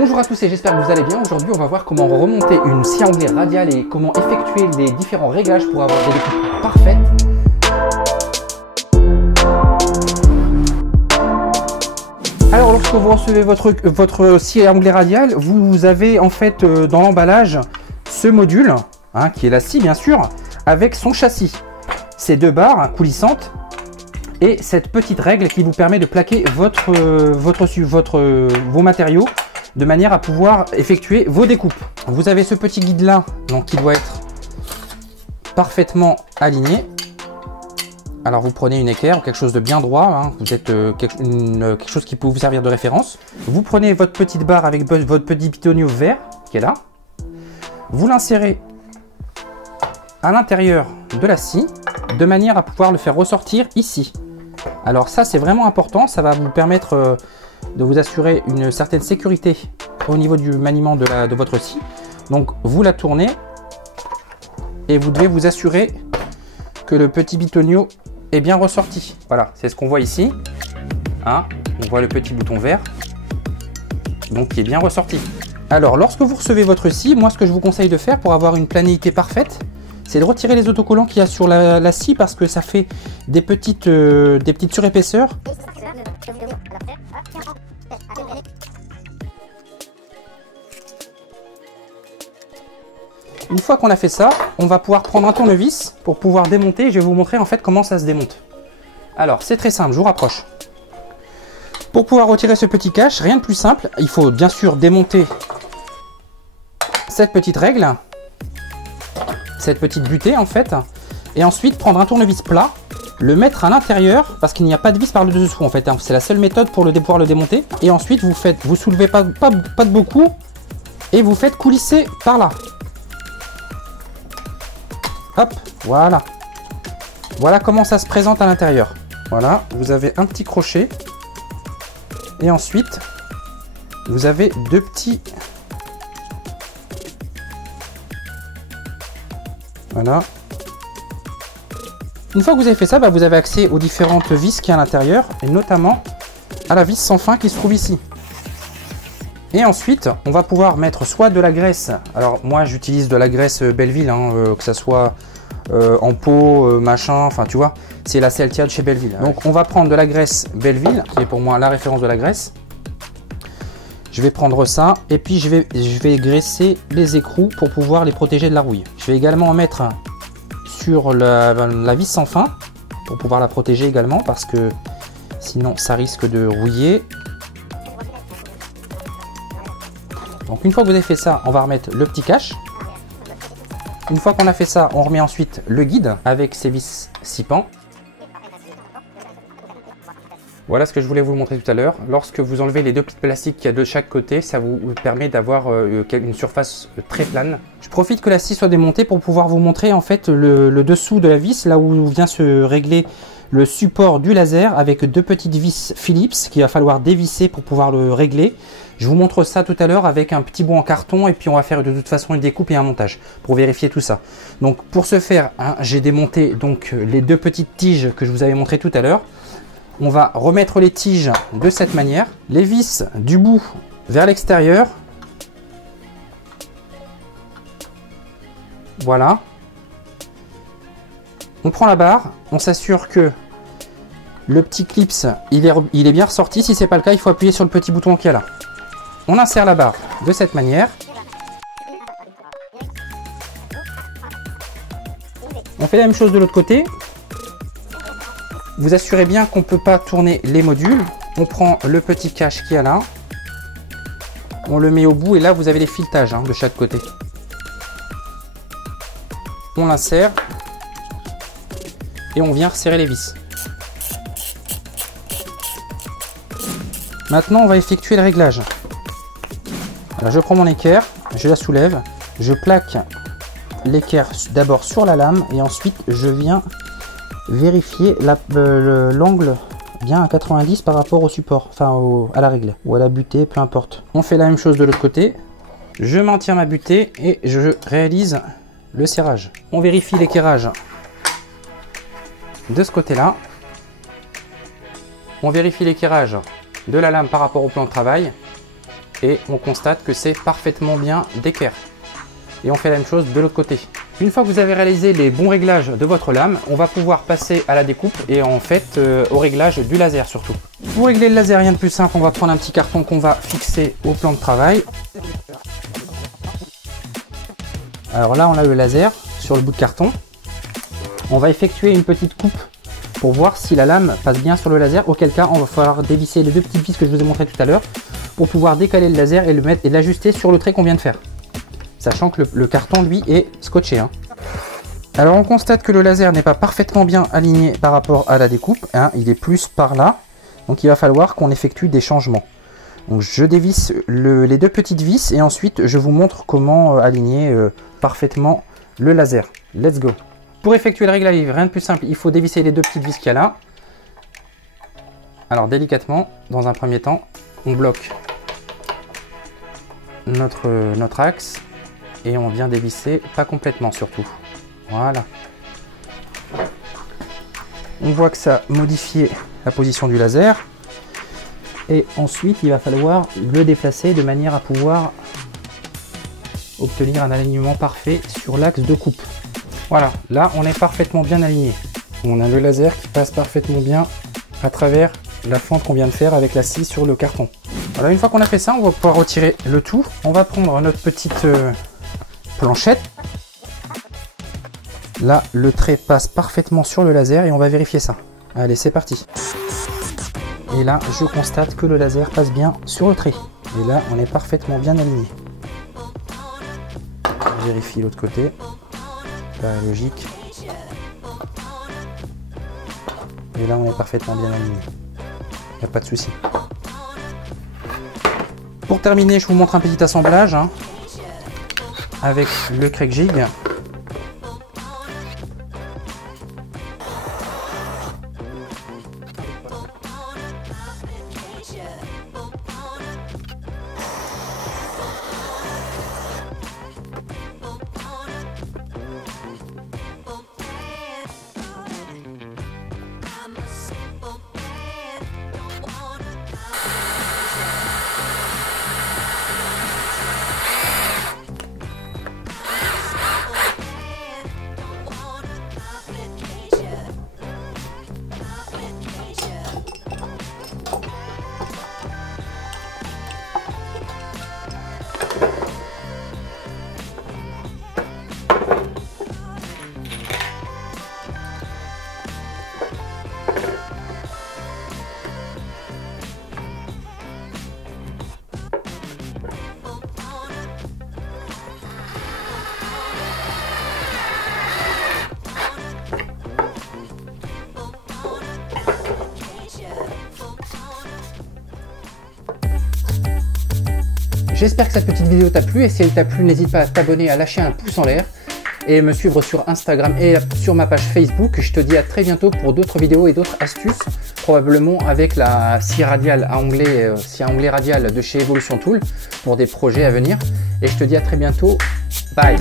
Bonjour à tous et j'espère que vous allez bien. Aujourd'hui on va voir comment remonter une scie anglaise radiale et comment effectuer les différents réglages pour avoir des découpes parfaites. Alors lorsque vous recevez votre scie anglaise radiale, vous avez en fait dans l'emballage ce module, qui est la scie bien sûr, avec son châssis. Ces deux barres coulissantes et cette petite règle qui vous permet de plaquer vos matériaux de manière à pouvoir effectuer vos découpes. Vous avez ce petit guide là, donc qui doit être parfaitement aligné. Alors vous prenez une équerre ou quelque chose de bien droit, vous êtes quelque chose qui peut vous servir de référence. Vous prenez votre petite barre avec votre petit bitonio vert qui est là. Vous l'insérez à l'intérieur de la scie de manière à pouvoir le faire ressortir ici. Alors ça c'est vraiment important, ça va vous permettre de vous assurer une certaine sécurité au niveau du maniement de votre scie. Donc vous la tournez et vous devez vous assurer que le petit bitonio est bien ressorti. Voilà, c'est ce qu'on voit ici. On voit le petit bouton vert, donc qui est bien ressorti. Alors lorsque vous recevez votre scie, moi ce que je vous conseille de faire pour avoir une planéité parfaite, c'est de retirer les autocollants qu'il y a sur la scie parce que ça fait des petites surépaisseurs. Une fois qu'on a fait ça, on va pouvoir prendre un tournevis pour pouvoir démonter. Je vais vous montrer en fait comment ça se démonte. Alors c'est très simple, je vous rapproche. Pour pouvoir retirer ce petit cache, rien de plus simple. Il faut bien sûr démonter cette petite règle, cette petite butée en fait, et ensuite prendre un tournevis plat, le mettre à l'intérieur parce qu'il n'y a pas de vis par le dessous en fait. C'est la seule méthode pour pouvoir le démonter. Et ensuite vous soulevez pas de beaucoup et vous faites coulisser par là. Hop, voilà. Voilà comment ça se présente à l'intérieur. Voilà, vous avez un petit crochet. Et ensuite, vous avez deux petits... Voilà. Une fois que vous avez fait ça, vous avez accès aux différentes vis qu'il y a à l'intérieur. Et notamment à la vis sans fin qui se trouve ici. Et ensuite, on va pouvoir mettre soit de la graisse. Alors moi, j'utilise de la graisse Belleville, que ça soit en pot, machin, enfin tu vois, c'est la Celtia de chez Belleville. Donc on va prendre de la graisse Belleville, qui est pour moi la référence de la graisse. Je vais prendre ça et puis je vais graisser les écrous pour pouvoir les protéger de la rouille. Je vais également en mettre sur la vis sans fin pour pouvoir la protéger également parce que sinon ça risque de rouiller. Donc une fois que vous avez fait ça, on va remettre le petit cache. Une fois qu'on a fait ça, on remet ensuite le guide avec ses vis 6 pans. Voilà ce que je voulais vous montrer tout à l'heure. Lorsque vous enlevez les deux plis de plastique qu'il y a de chaque côté, ça vous permet d'avoir une surface très plane. Je profite que la scie soit démontée pour pouvoir vous montrer en fait le dessous de la vis, là où vient se régler le support du laser avec deux petites vis Phillips qu'il va falloir dévisser pour pouvoir le régler. Je vous montre ça tout à l'heure avec un petit bout en carton et puis on va faire de toute façon une découpe et un montage pour vérifier tout ça. Donc pour ce faire, j'ai démonté donc les deux petites tiges que je vous avais montré tout à l'heure. On va remettre les tiges de cette manière, les vis du bout vers l'extérieur. Voilà. On prend la barre, on s'assure que le petit clips il est bien ressorti. Si c'est pas le cas, il faut appuyer sur le petit bouton qu'il y a là. On insère la barre de cette manière. On fait la même chose de l'autre côté. Vous assurez bien qu'on ne peut pas tourner les modules. On prend le petit cache qu'il y a là. On le met au bout et là vous avez les filetages de chaque côté. On l'insère. Et on vient resserrer les vis. Maintenant on va effectuer le réglage. Alors, je prends mon équerre, je la soulève, je plaque l'équerre d'abord sur la lame et ensuite je viens vérifier l'angle bien à 90 par rapport au support, enfin à la règle ou à la butée, peu importe. On fait la même chose de l'autre côté, je maintiens ma butée et je réalise le serrage. On vérifie l'équerrage de ce côté-là. On vérifie l'équerrage de la lame par rapport au plan de travail. et on constate que c'est parfaitement bien d'équerre. Et on fait la même chose de l'autre côté. Une fois que vous avez réalisé les bons réglages de votre lame, on va pouvoir passer à la découpe et en fait au réglage du laser surtout. Pour régler le laser, rien de plus simple, on va prendre un petit carton qu'on va fixer au plan de travail. Alors là, on a le laser sur le bout de carton. On va effectuer une petite coupe pour voir si la lame passe bien sur le laser, auquel cas on va falloir dévisser les deux petites vis que je vous ai montré tout à l'heure pour pouvoir décaler le laser et le mettre et l'ajuster sur le trait qu'on vient de faire. Sachant que le carton, lui, est scotché. Hein. Alors, on constate que le laser n'est pas parfaitement bien aligné par rapport à la découpe. Hein. Il est plus par là. Donc, il va falloir qu'on effectue des changements. Donc, je dévisse les deux petites vis et ensuite, je vous montre comment aligner parfaitement le laser. Let's go. Pour effectuer le réglage, rien de plus simple. Il faut dévisser les deux petites vis qu'il y a là. Alors, délicatement, dans un premier temps, on bloque notre axe. Et on vient dévisser, pas complètement surtout. Voilà. On voit que ça a modifié la position du laser. Et ensuite, il va falloir le déplacer de manière à pouvoir obtenir un alignement parfait sur l'axe de coupe. Voilà, là on est parfaitement bien aligné. On a le laser qui passe parfaitement bien à travers la fente qu'on vient de faire avec la scie sur le carton. Voilà, une fois qu'on a fait ça, on va pouvoir retirer le tout. On va prendre notre petite planchette. Là, le trait passe parfaitement sur le laser et on va vérifier ça. Allez, c'est parti. Et là, je constate que le laser passe bien sur le trait. Et là, on est parfaitement bien aligné. On vérifie l'autre côté. Pas logique. Et là, on est parfaitement bien aligné. Il n'y a pas de souci. Pour terminer, je vous montre un petit assemblage. Hein. Avec le Kreg Jig. J'espère que cette petite vidéo t'a plu et si elle t'a plu, n'hésite pas à t'abonner, à lâcher un pouce en l'air et me suivre sur Instagram et sur ma page Facebook. Je te dis à très bientôt pour d'autres vidéos et d'autres astuces, probablement avec la scie radiale à onglet, scie à onglet radial de chez Evolution Tool pour des projets à venir. Et je te dis à très bientôt. Bye.